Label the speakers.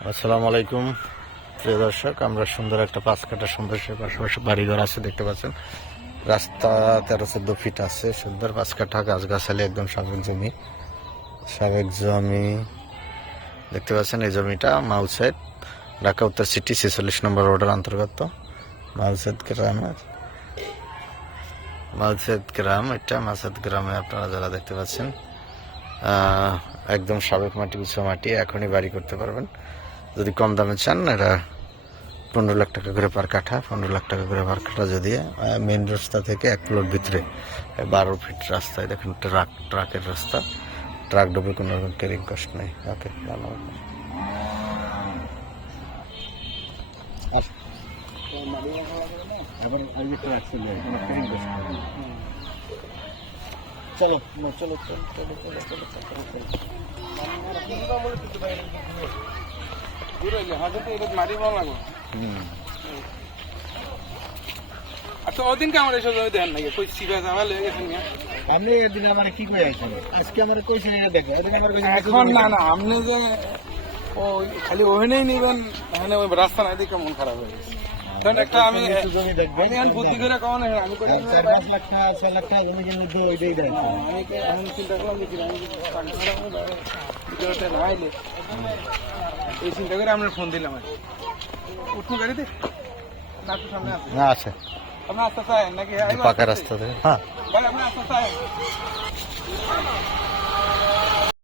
Speaker 1: আসসালামু আলাইকুম। প্রিয় দর্শক, আমরা সুন্দর একটা পাঁচ কাটা সুন্দর সে পাশাপাশি বাড়িঘর আছে, দেখতে পাচ্ছেন। রাস্তা তেরো চোদ্দ ফিট আছে, সুন্দর পাঁচ কাঠা গাছগাছালি, একদম সাবেক জমি। সাবেক জমি, দেখতে পাচ্ছেন এই জমিটা মালসেদ ঢাকা উত্তর সিটি, ছেচল্লিশ নম্বর রোডের অন্তর্গত। মালসেদ গ্রামের মালসেদ গ্রাম, এটা মালসেদ গ্রামে আপনারা যারা দেখতে পাচ্ছেন একদম সাবেক মাটি, উঁচু মাটি, এখনই বাড়ি করতে পারবেন। যদি কম দামে চান, এটা পনেরো লাখ টাকা করে পার কাঠা, পনেরো লাখ টাকা করে পার কাঠা যদি মেন রাস্তা থেকে এক প্লট ভিতরে বারো ফিট রাস্তায়, দেখেন ট্রাক ট্রাকের রাস্তা। ট্রাক ডুবে কোনো রকম ক্যারিং কষ্ট নেই ওকে চলো চলো চলো চলো চলো চলো।
Speaker 2: আচ্ছা ওদিনকে আমার এসব জমি দেন নাকি কই সিবা জামা লেগে গেছেন
Speaker 1: আপনি এদিন আমার কি কই আছেন আজকে আমার কইছে দেখো
Speaker 2: এখন না না আপনি যে ও খালি ওখানেই নিবেন এখানে ওই রাস্তা নাই দেখে মন খারাপ হয়ে গেছে কারণ একটা আমি বুদ্ধি করে কখন আমি করি
Speaker 1: পাঁচ লাখ টাকা ছয় লাখ টাকা জমি কিনে দিয়ে ওইটাই দেয়
Speaker 2: আমি চিন্তা করলাম যে আমি টাকা ছাড়া এই চিন্তা করে আপনার ফোন দিলাম আর। উঠুন গাড়িতে। না একটু সামনে আছে
Speaker 1: না আছে।
Speaker 2: আপনার আস্তে আস্তে নাকি?
Speaker 1: পাকা? রাস্তা থেকে। হ্যাঁ।
Speaker 2: ভাই আপনার আস্তে আস্তে